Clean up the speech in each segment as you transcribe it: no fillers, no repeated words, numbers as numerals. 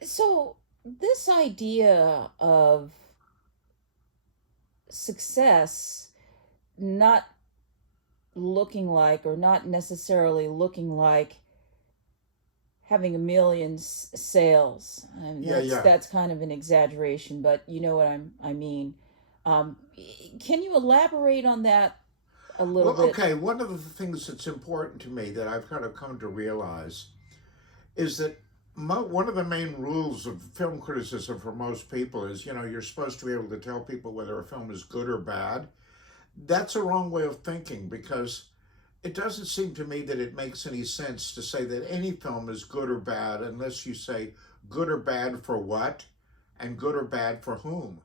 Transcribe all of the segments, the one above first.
So, this idea of success not looking like, or not necessarily looking like, having a million sales. Yeah, That's yeah. that's kind of an exaggeration, but you know what I mean. Um, can you elaborate on that a little Well, bit? okay, one of the things that's important to me that I've kind of come to realize is that one of the main rules of film criticism for most people is, you're supposed to be able to tell people whether a film is good or bad. That's a wrong way of thinking because it doesn't seem to me that it makes any sense to say that any film is good or bad unless you say good or bad for what and good or bad for whom.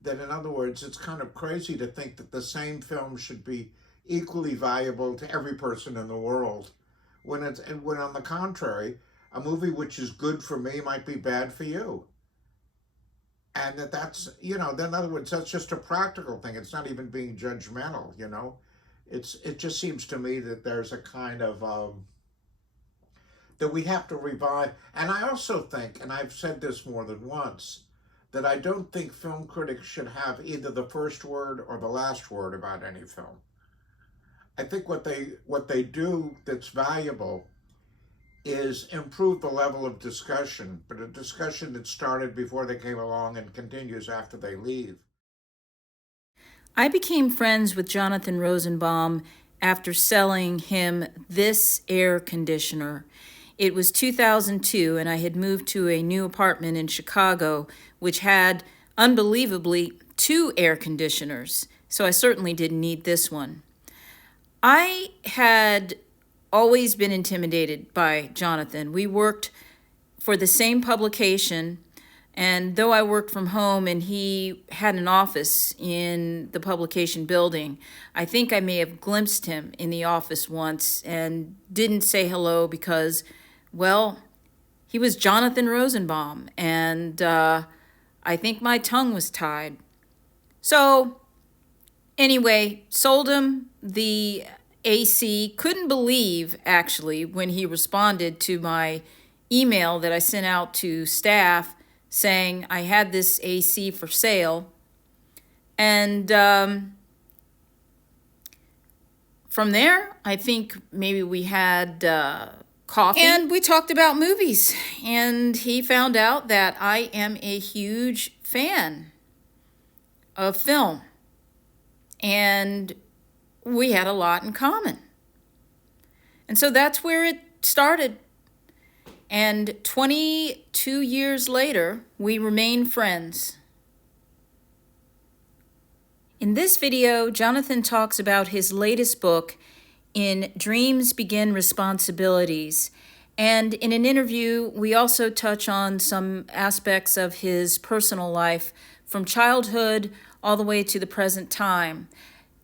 That, in other words, it's kind of crazy to think that the same film should be equally valuable to every person in the world, when on the contrary, a movie which is good for me might be bad for you. And that's, then in other words, that's just a practical thing. It's not even being judgmental. It just seems to me that there's a kind of that we have to revive. And I also think, and I've said this more than once, that I don't think film critics should have either the first word or the last word about any film. I think what they do that's valuable is improve the level of discussion, but a discussion that started before they came along and continues after they leave. I became friends with Jonathan Rosenbaum after selling him this air conditioner. It was 2002, and I had moved to a new apartment in Chicago, which had, unbelievably, two air conditioners. So I certainly didn't need this one. I had always been intimidated by Jonathan. We worked for the same publication, and though I worked from home and he had an office in the publication building, I think I may have glimpsed him in the office once and didn't say hello because, well, he was Jonathan Rosenbaum, and I think my tongue was tied. So, anyway, sold him the AC. Couldn't believe, actually, when he responded to my email that I sent out to staff saying I had this AC for sale. And from there, I think maybe we had coffee. And we talked about movies. And he found out that I am a huge fan of film. And we had a lot in common. And so that's where it started. And 22 years later, we remain friends. In this video, Jonathan talks about his latest book, In Dreams Begin Responsibilities. And in an interview, we also touch on some aspects of his personal life from childhood all the way to the present time.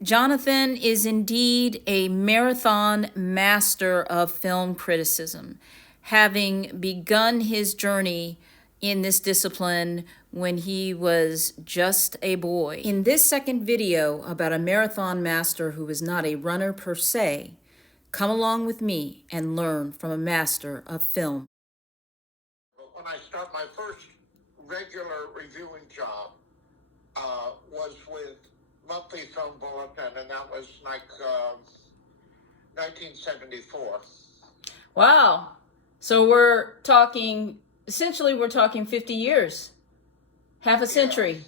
Jonathan is indeed a marathon master of film criticism, having begun his journey in this discipline when he was just a boy. In this second video about a marathon master who is not a runner per se, come along with me and learn from a master of film. When I start my first regular reviewing job was with Monthly Film Bulletin, and that was like 1974. Wow. So we're talking 50 years, half a century.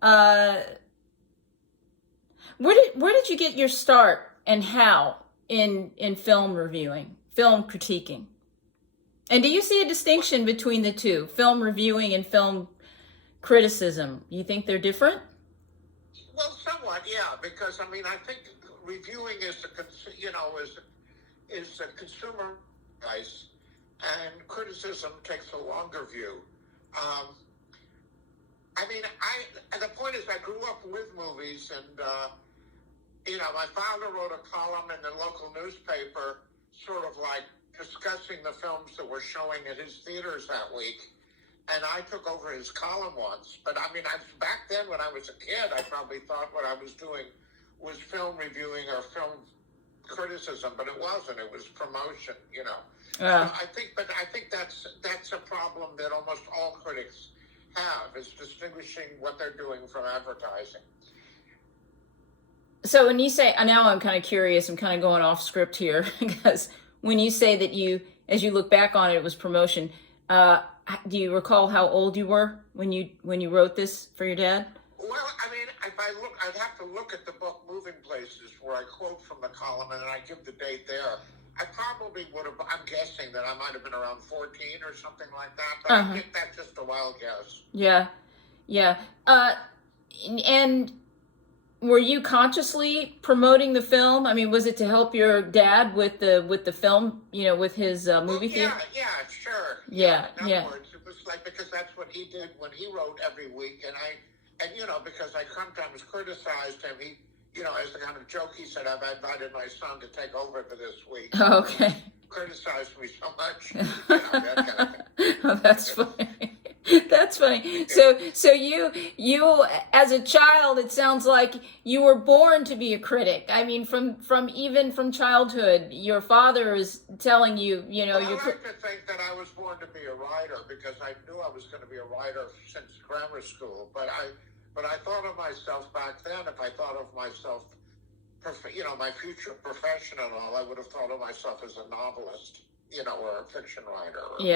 Uh, where did you get your start and how in film reviewing, film critiquing? And do you see a distinction between the two, film reviewing and film criticism? You think they're different? Well, somewhat, yeah, because I mean, I think reviewing is a consumer price, and criticism takes a longer view. Um, I mean, and the point is, I grew up with movies, and my father wrote a column in the local newspaper, sort of like discussing the films that were showing at his theaters that week. And I took over his column once. But I mean, back then when I was a kid, I probably thought what I was doing was film reviewing or film criticism, but it wasn't. It was promotion, So Uh, I think that's a problem that almost all critics have, is distinguishing what they're doing from advertising. so when you say, now I'm kind of curious, I'm kind of going off script here, because when you say that as you look back on it, it was promotion, do you recall how old you were when you wrote this for your dad? Well, I mean, if I look, I'd have to look at the book Moving Places, where I quote from the column and then I give the date there. I probably would have, I'm guessing that I might have been around 14 or something like that, but I think that's just a wild guess. Yeah, yeah. And were you consciously promoting the film? I mean, was it to help your dad with the film, with his movie theater? Yeah, sure. Yeah, In yeah. other words, it was like, because that's what he did when he wrote every week, and because I sometimes criticized him, he, as a kind of joke, he said, I've invited my son to take over for this week. Okay. Criticized me so much, that kind of thing. Oh, that's funny. That's funny. So you as a child, it sounds like you were born to be a critic. I mean, even from childhood, your father is telling you, Well, I like to think that I was born to be a writer, because I knew I was going to be a writer since grammar school. But I thought of myself back then, if I thought of myself, my future profession and all, I would have thought of myself as a novelist, or a fiction writer, or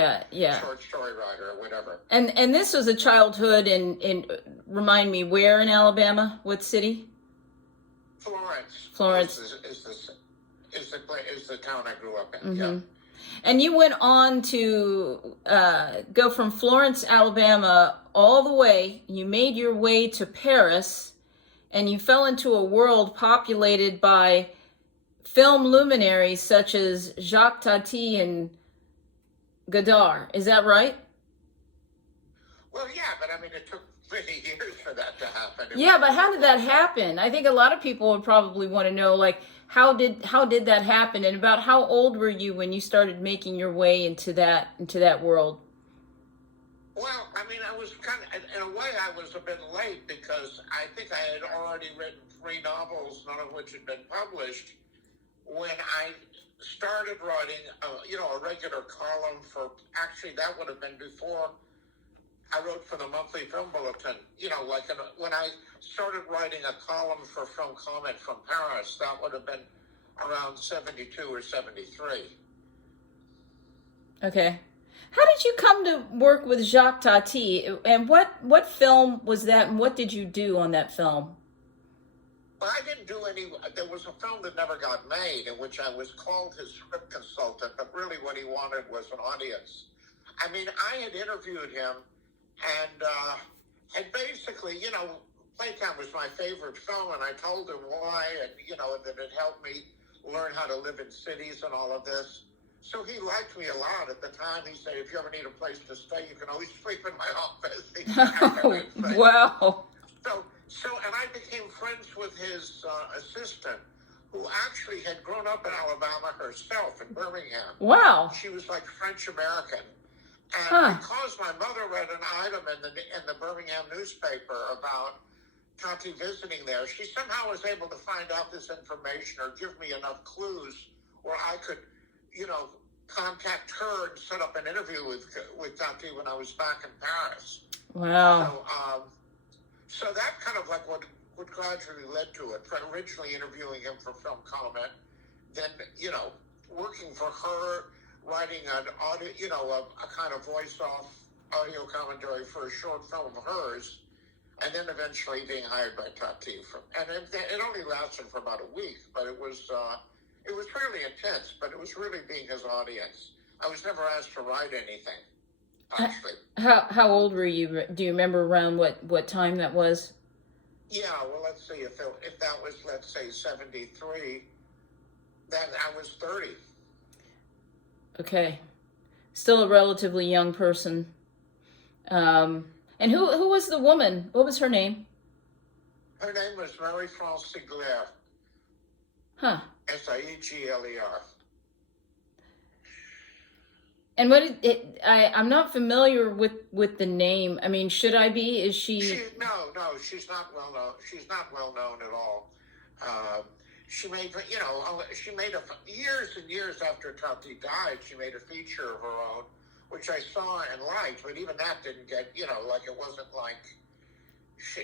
short story writer, or whatever. And this was a childhood in remind me, where in Alabama? What city? Florence is the town I grew up in. Yeah. And you went on to go from Florence, Alabama, all the way. You made your way to Paris, and you fell into a world populated by film luminaries such as Jacques Tati and Godard. Is that right? Well, yeah, but I mean, it took many years for that to happen. Yeah, but how did that happen? I think a lot of people would probably want to know, like, how did that happen, and about how old were you when you started making your way into that world? Well, I mean, I was kind of, in a way, I was a bit late, because I think I had already written 3 novels, none of which had been published, when I started writing, a regular column for, actually, that would have been before I wrote for the Monthly Film Bulletin. When I started writing a column for Film Comment from Paris, that would have been around 72 or 73. Okay. How did you come to work with Jacques Tati, and what film was that, and what did you do on that film? Well, I didn't do any. There was a film that never got made, in which I was called his script consultant, but really what he wanted was an audience. I mean, I had interviewed him, and basically, Playtime was my favorite film, and I told him why, and that it helped me learn how to live in cities and all of this. So he liked me a lot. At the time, he said, if you ever need a place to stay, you can always sleep in my office. Oh, wow. And I became friends with his assistant, who actually had grown up in Alabama herself, in Birmingham. Wow. She was like French-American. And because my mother read an item in the Birmingham newspaper about Tati visiting there, she somehow was able to find out this information, or give me enough clues where I could, contact her and set up an interview with Tati when I was back in Paris. Wow. So that kind of like what gradually led to it. Originally interviewing him for Film Comment, then, working for her, writing an audio, a kind of voice-off audio commentary for a short film of hers, and then eventually being hired by Tati. And it only lasted for about a week, but it was fairly intense, but it was really being his audience. I was never asked to write anything, actually. How old were you? Do you remember around what time that was? Yeah, well, let's see, if that was, let's say, 73, then I was 30. Okay. Still a relatively young person. And who was the woman? What was her name? Her name was Marie-France Sigler. Huh. Sigler. And I'm not familiar with the name. I mean, should I be? Is she? No, she's not well known. She's not well known at all. she made, she made years and years after Tati died, she made a feature of her own, which I saw and liked, but even that didn't get, like it wasn't like, she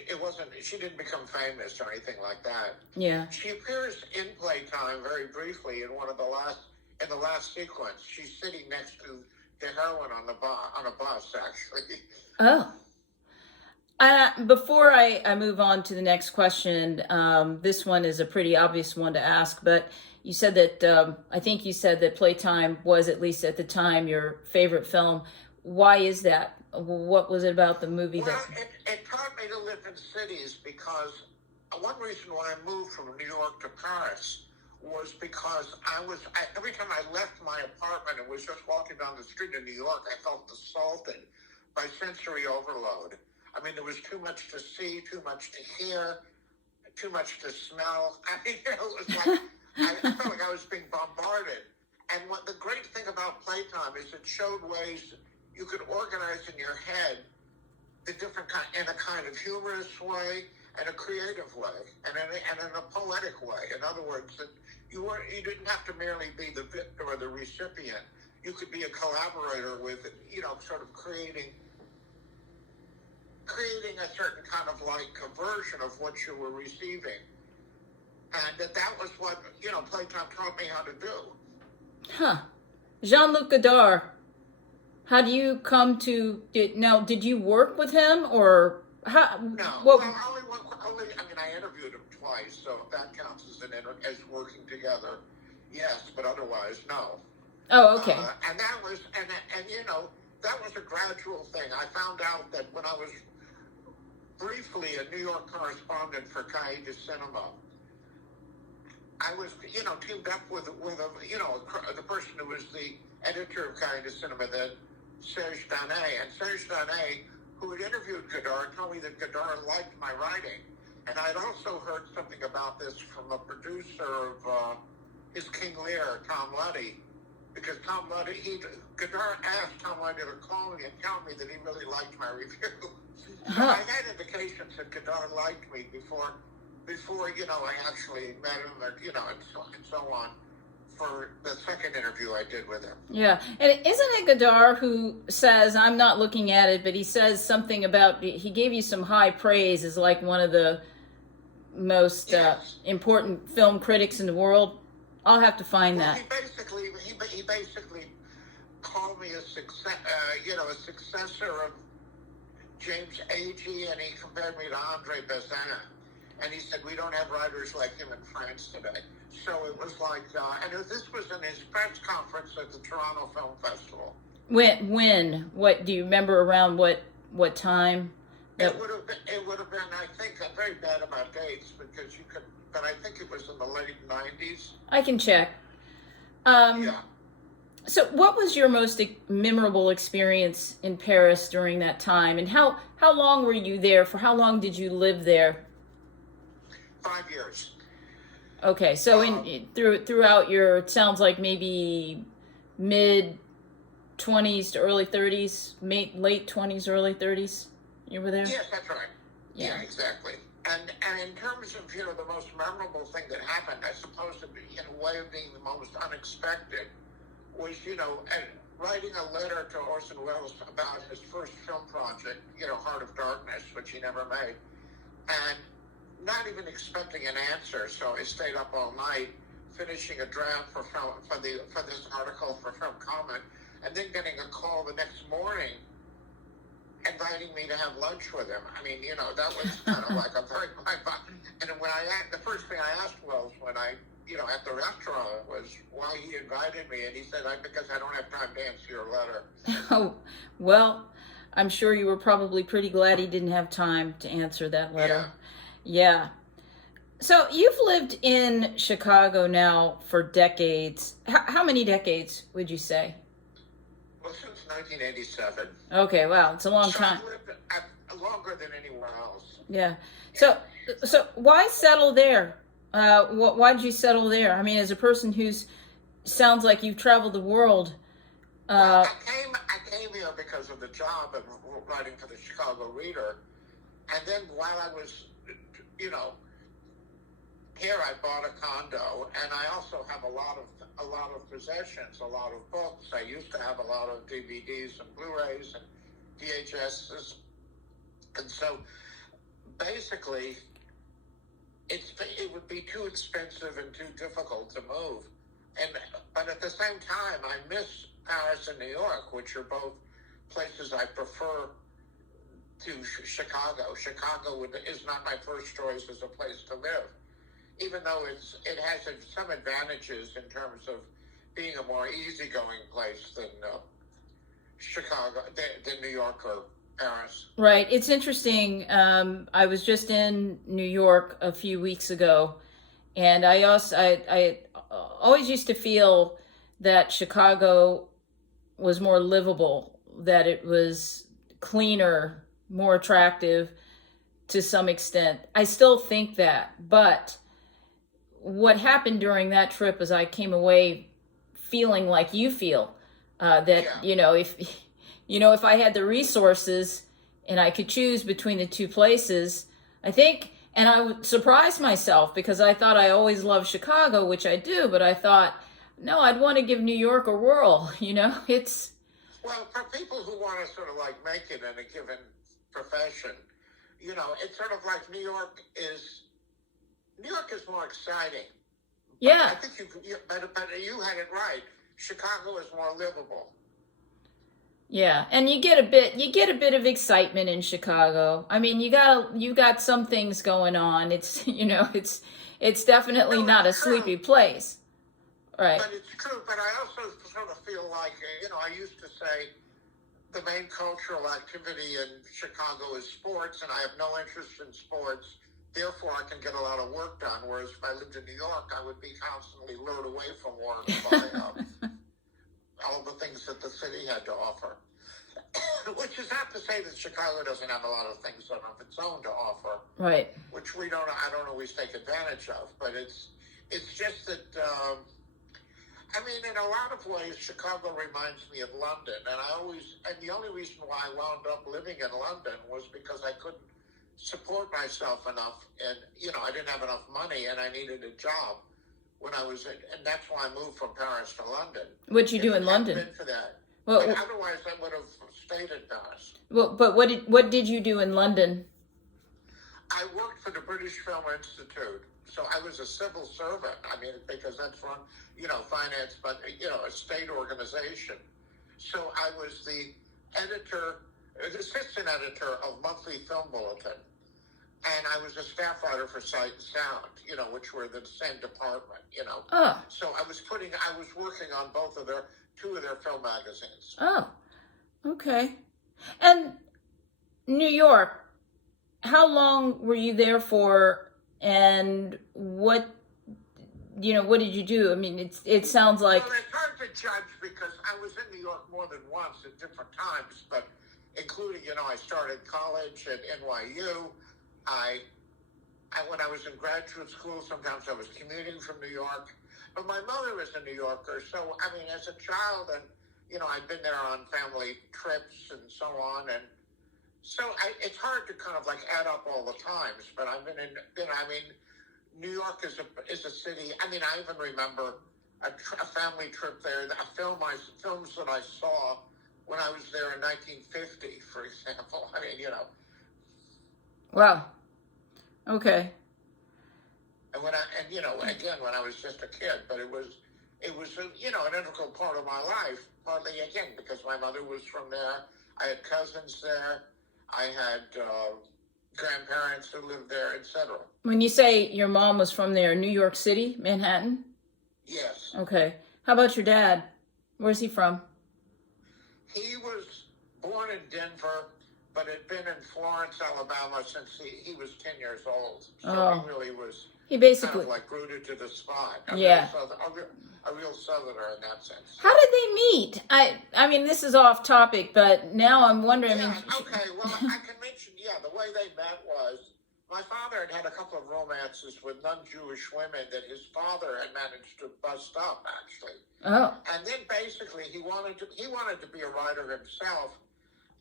didn't become famous or anything like that. Yeah. She appears in Playtime very briefly in in the last sequence. She's sitting next to the heroine on a bus, actually. Oh. Before I move on to the next question, this one is a pretty obvious one to ask, but you said that, I think you said that Playtime was, at least at the time, your favorite film. Why is that? What was it about the movie it taught me to live in cities because one reason why I moved from New York to Paris was because every time I left my apartment and was just walking down the street in New York, I felt assaulted by sensory overload. I mean, there was too much to see, too much to hear, too much to smell. I mean, it was like, I felt like I was being bombarded. And what the great thing about Playtime is it showed ways you could organize in your head the different in a kind of humorous way and a creative way and in a poetic way. In other words, that you didn't have to merely be the victim or the recipient. You could be a collaborator with, sort of creating a certain kind of like a version of what you were receiving. And that was what, Playtime taught me how to do. Huh. Jean-Luc Godard. How do you come to, did you work with him or how? No, well, I interviewed him twice, so if that counts as working together, yes, but otherwise, no. Oh, okay. And that was, that was a gradual thing. I found out that when I was briefly a New York correspondent for Cahiers du Cinema, I was, teamed up with the person who was the editor of Cahiers du Cinema then, Serge Danet. And Serge Danet, who had interviewed Godard, told me that Godard liked my writing. And I'd also heard something about this from a producer of his King Lear, Tom Luddy, because Tom Luddy, Godard asked Tom Luddy to call me and tell me that he really liked my review. So I had indications that Godard liked me before I actually met him, and so on, for the second interview I did with him. Yeah, and isn't it Godard who says, I'm not looking at it, but he says something about, he gave you some high praise as like one of the most important film critics in the world? I'll have to find that. He basically called me a successor of James Agee, and he compared me to Andre Bazin. And he said, we don't have writers like him in France today. So it was like, and this was in his press conference at the Toronto Film Festival. When? What do you remember? Around what time? It would have been, I think, I'm very bad about dates because but I think it was in the late 90s. I can check. Yeah. So what was your most memorable experience in Paris during that time? And how long were you there? For how long did you live there? 5 years. Okay, so throughout your, it sounds like maybe mid-20s to early 30s, late 20s, early 30s, you were there? Yes, that's right. Yeah, exactly. And in terms of, the most memorable thing that happened, I suppose, in a way of being the most unexpected, was, writing a letter to Orson Welles about his first film project, Heart of Darkness, which he never made. And not even expecting an answer, so I stayed up all night finishing a draft for this article for Film Comment, and then getting a call the next morning inviting me to have lunch with him. I mean, that was kind of like a very and when the first thing I asked Wells when I at the restaurant was why he invited me, and he said, because I don't have time to answer your letter. Oh, well, I'm sure you were probably pretty glad he didn't have time to answer that letter. Yeah. So you've lived in Chicago now for decades. How many decades would you say? Well, since 1987. Okay, wow, it's a long time. I've lived longer than anywhere else. Yeah. So why settle there? Why did you settle there? I mean, as a person sounds like you've traveled the world. Well, I came here because of the job of writing for the Chicago Reader, and then while I was here I bought a condo, and I also have a lot of possessions, a lot of books. I used to have a lot of DVDs and Blu-rays and VHSs, and so basically, it would be too expensive and too difficult to move. And but at the same time, I miss Paris and New York, which are both places I prefer to Chicago. Chicago is not my first choice as a place to live, even though it has some advantages in terms of being a more easygoing place than Chicago, than New York or Paris. Right. It's interesting. I was just in New York a few weeks ago, and I always used to feel that Chicago was more livable, that it was cleaner, more attractive to some extent. I still think that, but what happened during that trip is I came away feeling like you feel, that, Yeah. if I had the resources and I could choose between the two places, I think, and I would surprise myself because I thought I always loved Chicago, which I do, but I thought, no, I'd want to give New York a whirl. It's, Well, for people who want to sort of like make it in a given profession, it's sort of like New York is more exciting. But yeah. I think but you had it right. Chicago is more livable. Yeah, and you get a bit of excitement in Chicago. I mean, you got some things going on. It's it's definitely No, not it's a true. sleepy place. Right. But it's true. But I also sort of feel like, I used to say the main cultural activity in Chicago is sports, and I have no interest in sports. Therefore, I can get a lot of work done. Whereas if I lived in New York, I would be constantly lured away from work by all the things that the city had to offer. Which is not to say that Chicago doesn't have a lot of things of its own to offer, Right. which I don't always take advantage of. But it's just that. I mean, in a lot of ways, Chicago reminds me of London, and the only reason why I wound up living in London was because I couldn't support myself enough, and I didn't have enough money, and I needed a job when I was in, and that's why I moved from Paris to London. What'd you do If in it hadn't London? been for that, but Well, otherwise I would have stayed in Paris. but what did you do in London? I worked for the British Film Institute, so I was a civil servant. I mean, because that's run, finance, but a state organization. So I was the assistant editor of Monthly Film Bulletin, and I was a staff writer for Sight and Sound, which were the same department. Oh, So I was working on two of their film magazines. oh, okay. And New York, how long were you there for, and what did you do? I mean, it sounds like, Well, it's hard to judge because I was in New York more than once at different times, but including, I started college at NYU. When I was in graduate school, sometimes I was commuting from New York. But my mother was a New Yorker, so, I mean, as a child, and, I'd been there on family trips and so on, and so it's hard to kind of like add up all the times, but I've been in, New York is a city. I mean, I even remember a family trip there, films that I saw when I was there in 1950, for example. I mean, wow, okay. and again, when I was just a kid, but it was an integral part of my life, partly again because my mother was from there. I had cousins there. I had grandparents who lived there, etc. When you say your mom was from there, New York City, Manhattan? Yes. Okay. How about your dad? Where's he from? He was born in Denver, but had been in Florence, Alabama since he was 10 years old. So he really was He kind basically, of like rooted to the spot. yeah. A real Southerner in that sense. How did they meet? I mean, this is off topic, but now I'm wondering. I mean, Okay. Well, I can mention, the way they met was my father had a couple of romances with non-Jewish women that his father had managed to bust up, actually. oh, And then basically he wanted to be a writer himself,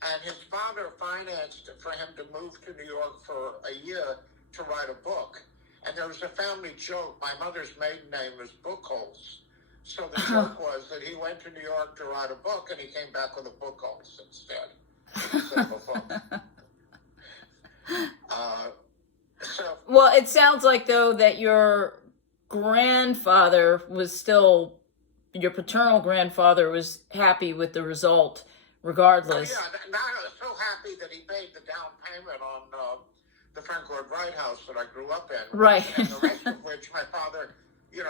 and his father financed for him to move to New York for a year to write a book. And there was a family joke. My mother's maiden name was Bookholz. So the joke was that he went to New York to write a book, and he came back with a Bookholz instead of a book. Well, it sounds like, though, that your grandfather was still, your paternal grandfather was happy with the result, regardless. Oh, yeah, now I was so happy that he paid the down payment on the Frank Lloyd Wright house that I grew up in. Right. And the rest of which my father,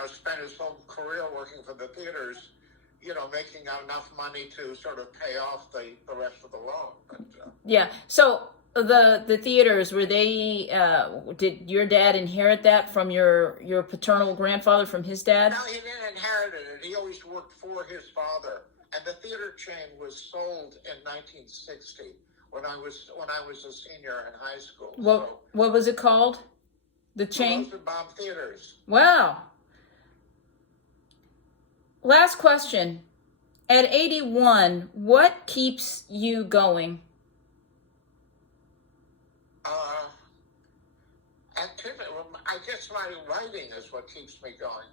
spent his whole career working for the theaters, making enough money to sort of pay off the rest of the loan. But, yeah. So the theaters, were they, did your dad inherit that from your paternal grandfather, from his dad? No, he didn't inherit it. He always worked for his father. And the theater chain was sold in 1960 when I was a senior in high school. What was it called? The chain? Rosenbaum Theaters. Wow. Last question. At 81, what keeps you going? Activity. I guess my writing is what keeps me going.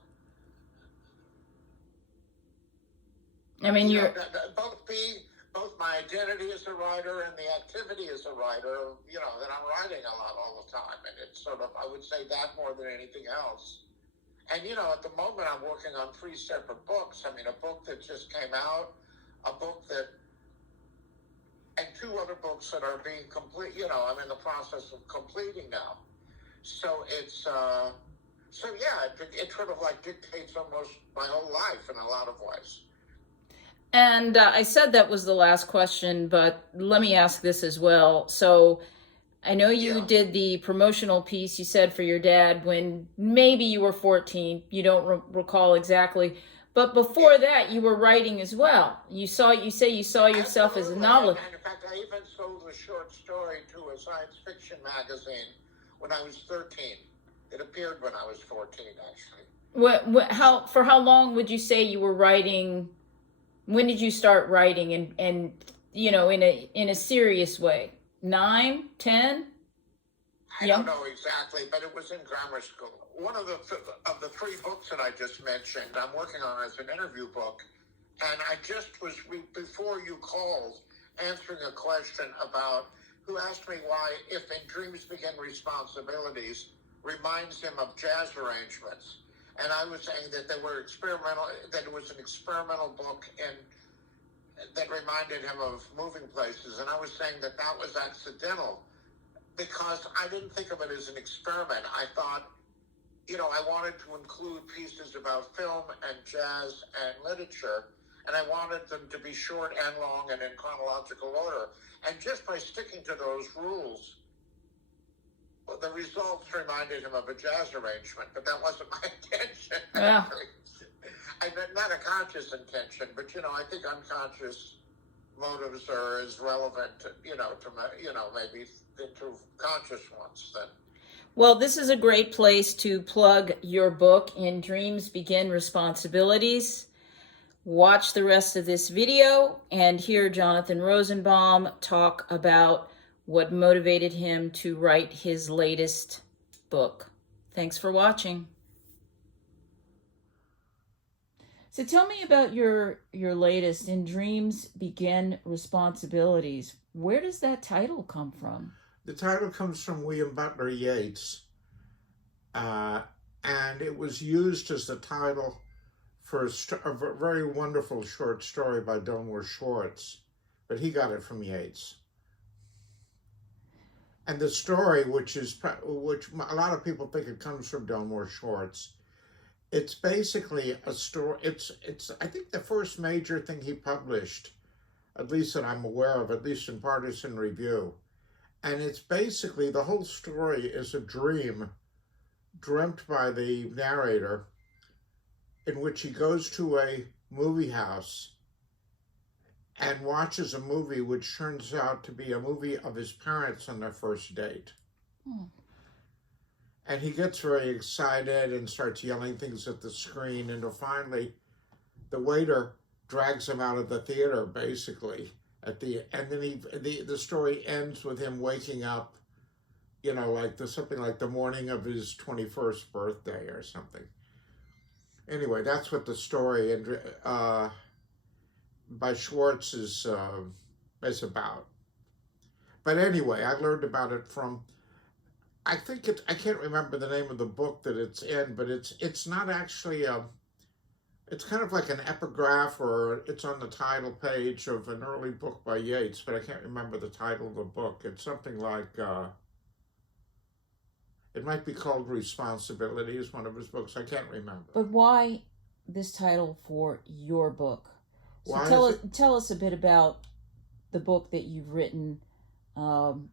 I mean, both my identity as a writer and the activity as a writer, that I'm writing a lot all the time. And it's sort of, I would say that more than anything else. And, at the moment I'm working on 3 separate books. I mean, a book that just came out, and 2 other books that are being complete, I'm in the process of completing now. So it's, it sort of like dictates almost my whole life in a lot of ways. And I said that was the last question, but let me ask this as well. So I know you did the promotional piece, you said, for your dad when maybe you were 14. You don't recall exactly. But before that, you were writing as well. You say you saw yourself as a novelist. And in fact, I even sold a short story to a science fiction magazine when I was 13. It appeared when I was 14, actually. For how long would you say you were writing? When did you start writing and in a serious way? 9, 10? I don't know exactly, but it was in grammar school. One of the 3 books that I just mentioned, I'm working on as an interview book, and I just was, before you called, answering a question about who asked me why If in Dreams Begin Responsibilities reminds him of jazz arrangements. And I was saying that they were experimental, that it was an experimental book that reminded him of moving places. And I was saying that was accidental because I didn't think of it as an experiment. I thought, I wanted to include pieces about film and jazz and literature, and I wanted them to be short and long and in chronological order. And just by sticking to those rules, the results reminded him of a jazz arrangement, but that wasn't my intention. Yeah. Not a conscious intention, but I think unconscious motives are as relevant, to maybe to conscious ones. Then. Well, this is a great place to plug your book, In Dreams Begin Responsibilities. Watch the rest of this video and hear Jonathan Rosenbaum talk about what motivated him to write his latest book. Thanks for watching. So tell me about your latest, In Dreams Begin Responsibilities. Where does that title come from? The title comes from William Butler Yeats, and it was used as the title for a very wonderful short story by Delmore Schwartz, but he got it from Yeats. And the story, which a lot of people think it comes from Delmore Schwartz, it's basically a story. It's I think the first major thing he published, at least that I'm aware of, at least in Partisan Review. And it's basically, the whole story is a dream dreamt by the narrator in which he goes to a movie house and watches a movie which turns out to be a movie of his parents on their first date. And he gets very excited and starts yelling things at the screen, and finally the waiter drags him out of the theater, basically. And then the story ends with him waking up like something like the morning of his 21st birthday or something. Anyway, that's what the story by Schwartz is about. But anyway, I learned about it from, I think I can't remember the name of the book that it's in, but it's not actually it's kind of like an epigraph, or it's on the title page of an early book by Yeats, but I can't remember the title of the book. It's something like, it might be called Responsibility, is one of his books. I can't remember. But why this title for your book? So Why tell is us it? tell us a bit about the book that you've written. Um,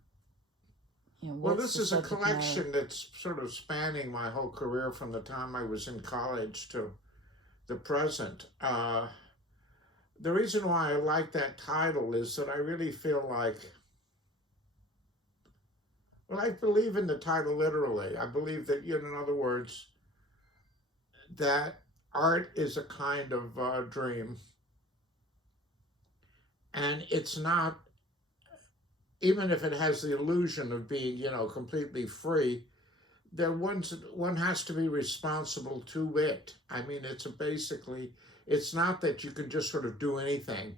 Well, what's this the is a subject matter? collection that's sort of spanning my whole career from the time I was in college to the present. The reason why I like that title is that I really feel like, well, I believe in the title literally. I believe that, in other words, that art is a kind of dream, and it's not, even if it has the illusion of being, completely free, one has to be responsible to it. I mean, it's not that you can just sort of do anything.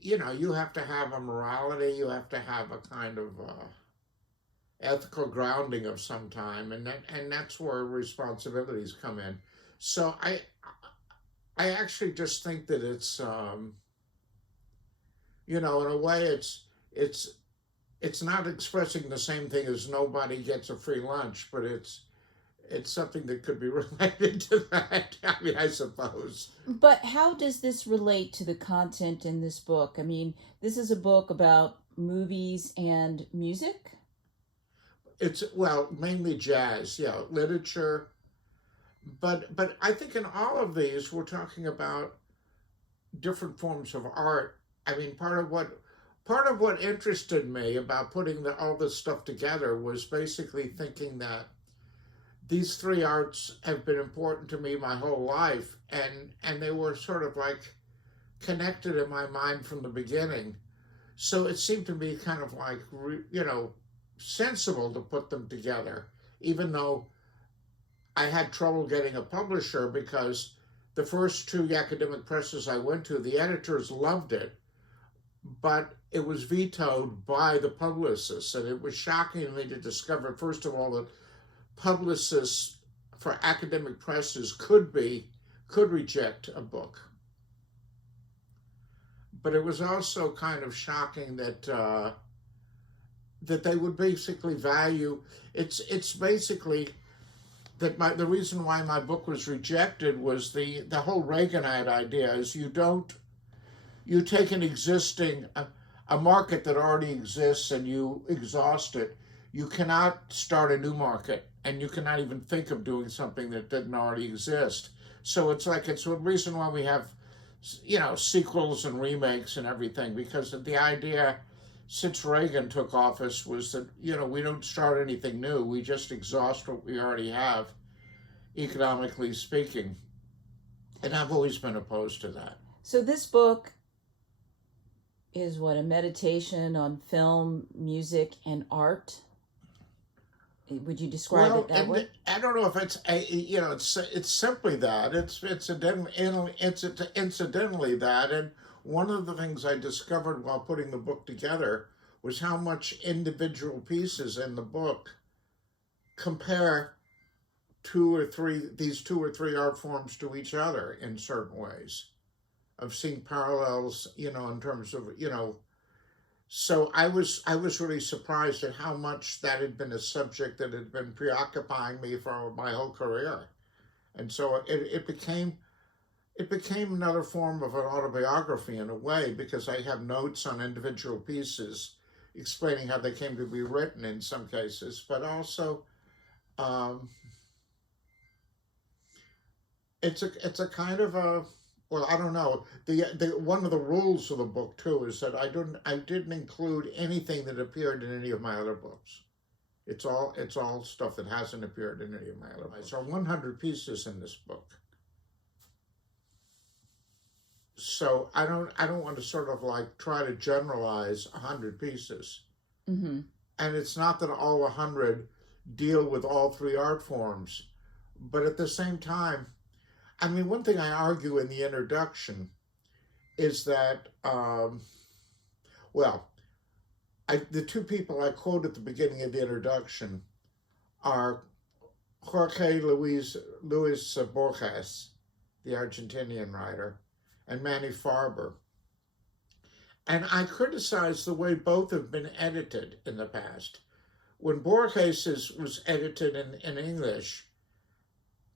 You have to have a morality, you have to have a kind of ethical grounding of some time, and that's where responsibilities come in. So I actually just think that it's in a way it's it's not expressing the same thing as nobody gets a free lunch, but it's something that could be related to that. I mean, I suppose. But how does this relate to the content in this book? I mean, this is a book about movies and music. It's, well, mainly jazz, yeah, literature, but I think in all of these we're talking about different forms of art. I mean, part of what interested me about putting all this stuff together was basically thinking that these three arts have been important to me my whole life, and they were sort of like connected in my mind from the beginning. So it seemed to me kind of like, sensible to put them together, even though I had trouble getting a publisher, because the first two academic presses I went to, the editors loved it, but it was vetoed by the publicists. And it was shocking to me to discover, first of all, that publicists for academic presses could reject a book. But it was also kind of shocking that they would basically value, it's basically that the reason why my book was rejected was the whole Reaganite idea is you take an existing a market that already exists and you exhaust it. You cannot start a new market, and you cannot even think of doing something that didn't already exist. So it's the reason why we have sequels and remakes and everything, because the idea since Reagan took office was that we don't start anything new, we just exhaust what we already have, economically speaking. And I've always been opposed to that. So this book is what, a meditation on film, music, and art. Would you describe Well, it that and way? I don't know if it's simply that. It's incidentally that. And one of the things I discovered while putting the book together was how much individual pieces in the book compare these two or three art forms to each other in certain ways. I've seen parallels, in terms of, so I was really surprised at how much that had been a subject that had been preoccupying me for my whole career. And so it became another form of an autobiography in a way, because I have notes on individual pieces explaining how they came to be written in some cases, but also um, it's a kind of a, well, I don't know. The one of the rules of the book too is that I didn't include anything that appeared in any of my other books. It's all stuff that hasn't appeared in any of my other books. There are 100 pieces in this book. So I don't want to sort of like try to generalize 100 pieces. Mm-hmm. And it's not that all 100 deal with all three art forms, but at the same time, I mean, one thing I argue in the introduction is that, well, the two people I quote at the beginning of the introduction are Jorge Luis Borges, the Argentinian writer, and Manny Farber. And I criticize the way both have been edited in the past. When Borges was edited in English,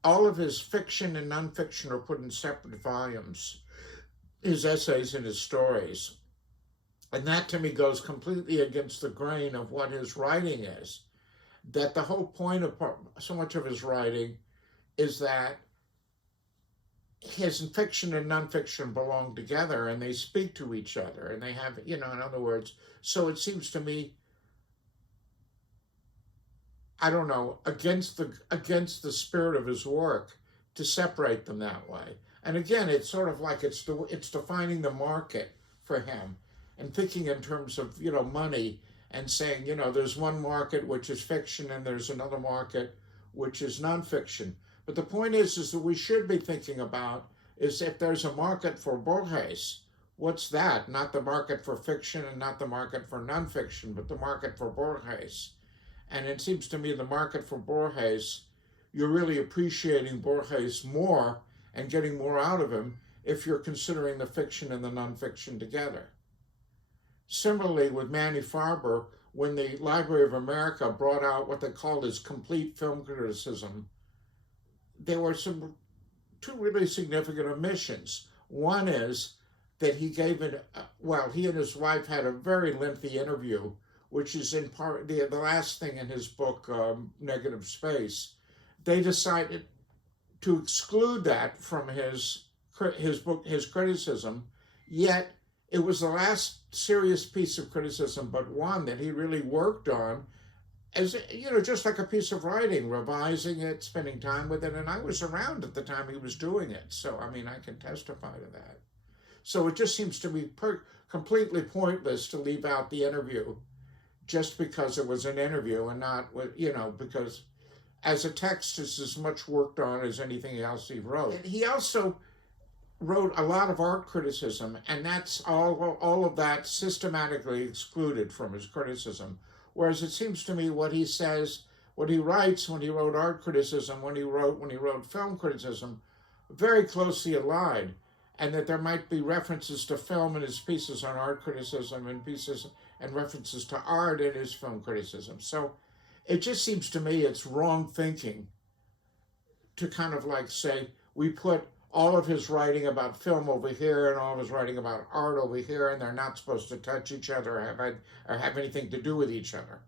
all of his fiction and nonfiction are put in separate volumes, his essays and his stories. And that to me goes completely against the grain of what his writing is. That the whole point of so much of his writing is that his fiction and nonfiction belong together and they speak to each other and they have, in other words, so it seems to me, I don't know, against the spirit of his work to separate them that way. And again, it's sort of like it's defining the market for him and thinking in terms of, money and saying, there's one market which is fiction and there's another market which is nonfiction. But the point is that we should be thinking about is if there's a market for Borges, what's that? Not the market for fiction and not the market for nonfiction, but the market for Borges. And it seems to me the market for Borges, you're really appreciating Borges more and getting more out of him if you're considering the fiction and the nonfiction together. Similarly, with Manny Farber, when the Library of America brought out what they called his complete film criticism, there were two really significant omissions. One is that he gave it, he and his wife had a very lengthy interview, which is in part the last thing in his book, Negative Space. They decided to exclude that from his book, his criticism, yet it was the last serious piece of criticism, but one that he really worked on as, just like a piece of writing, revising it, spending time with it. And I was around at the time he was doing it. So, I can testify to that. So it just seems to me completely pointless to leave out the interview just because it was an interview and not, because as a text, it's as much worked on as anything else he wrote. And he also wrote a lot of art criticism, and that's all of that systematically excluded from his criticism. Whereas it seems to me what he says, what he writes when he wrote art criticism, when he wrote film criticism, very closely aligned, and that there might be references to film in his pieces on art criticism and references to art in his film criticism. So it just seems to me it's wrong thinking to kind of like say we put all of his writing about film over here and all of his writing about art over here, and they're not supposed to touch each other or have anything to do with each other.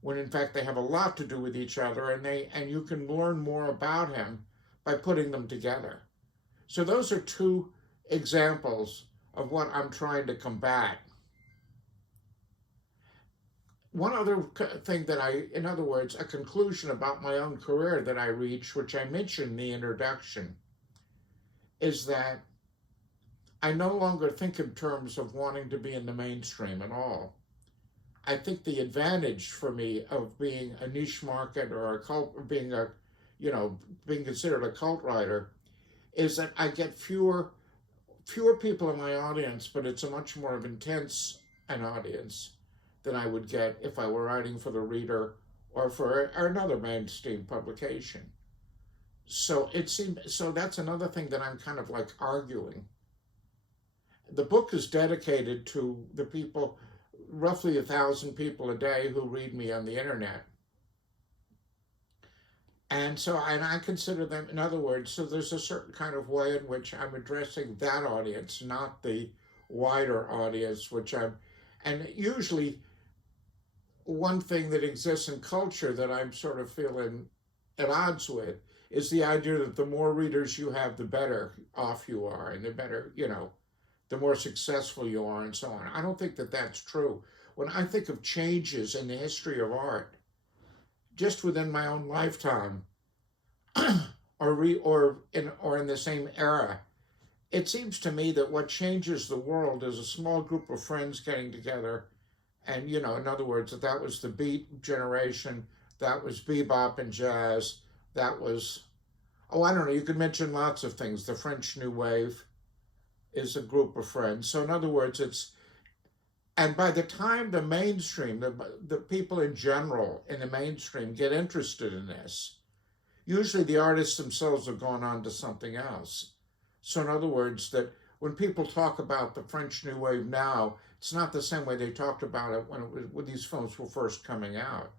When in fact they have a lot to do with each other, and you can learn more about him by putting them together. So those are two examples of what I'm trying to combat. One other thing in other words, a conclusion about my own career that I reached, which I mentioned in the introduction, is that I no longer think in terms of wanting to be in the mainstream at all. I think the advantage for me of being a niche market or a cult, being considered a cult writer, is that I get fewer people in my audience, but it's a much more intense an audience than I would get if I were writing for the Reader or for another mainstream publication. So that's another thing that I'm kind of like arguing. The book is dedicated to the people, roughly 1,000 people a day who read me on the internet. And I consider them, in other words, so there's a certain kind of way in which I'm addressing that audience, not the wider audience, and usually one thing that exists in culture that I'm sort of feeling at odds with is the idea that the more readers you have, the better off you are, and the better, the more successful you are, and so on. I don't think that that's true. When I think of changes in the history of art, just within my own lifetime, or in the same era, it seems to me that what changes the world is a small group of friends getting together And, in other words, that was the beat generation, that was bebop and jazz, that was, oh, I don't know, you could mention lots of things. The French New Wave is a group of friends. So, in other words, and by the time the mainstream, the people in general in the mainstream get interested in this, usually the artists themselves have gone on to something else. So, in other words, that when people talk about the French New Wave now, it's not the same way they talked about it when these films were first coming out.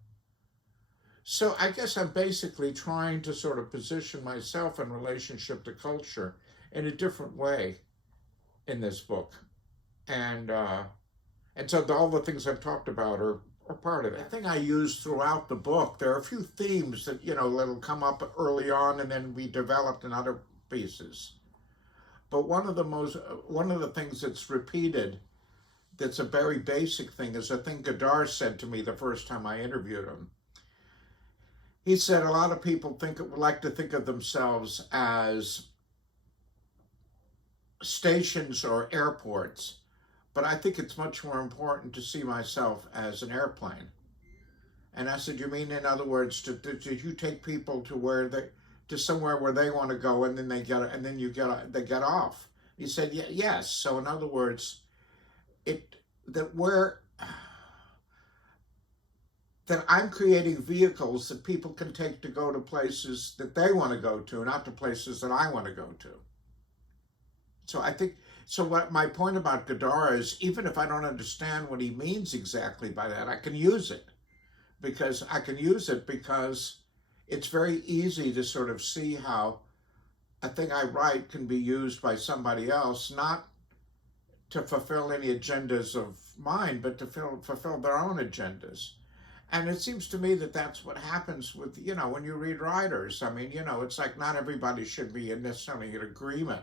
So I guess I'm basically trying to sort of position myself in relationship to culture in a different way in this book, and so all the things I've talked about are part of it. The thing I use throughout the book, there are a few themes that that'll come up early on and then be developed in other pieces. But one of the things that's repeated, that's a very basic thing, is a thing Godard said to me the first time I interviewed him. He said a lot of people like to think of themselves as stations or airports, but I think it's much more important to see myself as an airplane. And I said, you mean, in other words, did you take people to somewhere where they want to go, and then they get off? He said, yes. So in other words, that I'm creating vehicles that people can take to go to places that they want to go to, not to places that I want to go to. So what my point about Godard is, even if I don't understand what he means exactly by that, I can use it because it's very easy to sort of see how a thing I write can be used by somebody else, not to fulfill any agendas of mine, but to fulfill their own agendas. And it seems to me that that's what happens with, when you read writers. I mean, it's like not everybody should be necessarily in agreement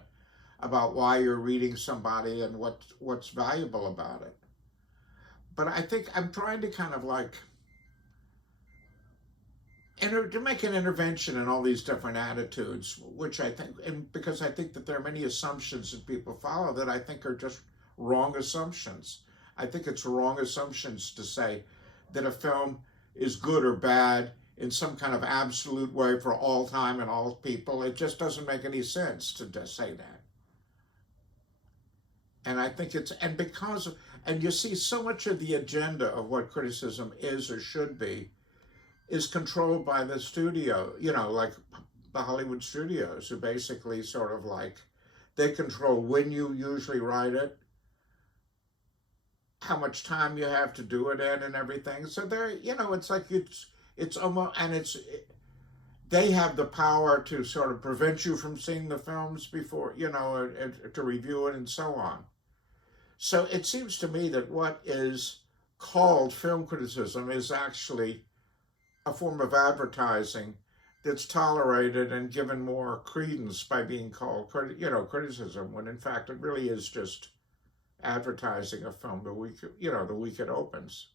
about why you're reading somebody and what's valuable about it. But I think I'm trying to kind of to make an intervention in all these different attitudes, which I think, and because I think that there are many assumptions that people follow that I think are just wrong assumptions. I think it's wrong assumptions to say that a film is good or bad in some kind of absolute way for all time and all people. It just doesn't make any sense to say that. And I think and you see, so much of the agenda of what criticism is or should be is controlled by the studio, like the Hollywood studios, who basically sort of they control when you usually write it, how much time you have to do it in, and everything. So it's like it's almost, and they have the power to sort of prevent you from seeing the films before, to review it and so on. So it seems to me that what is called film criticism is actually a form of advertising that's tolerated and given more credence by being called, criticism, when in fact it really is just advertising a film the week it opens.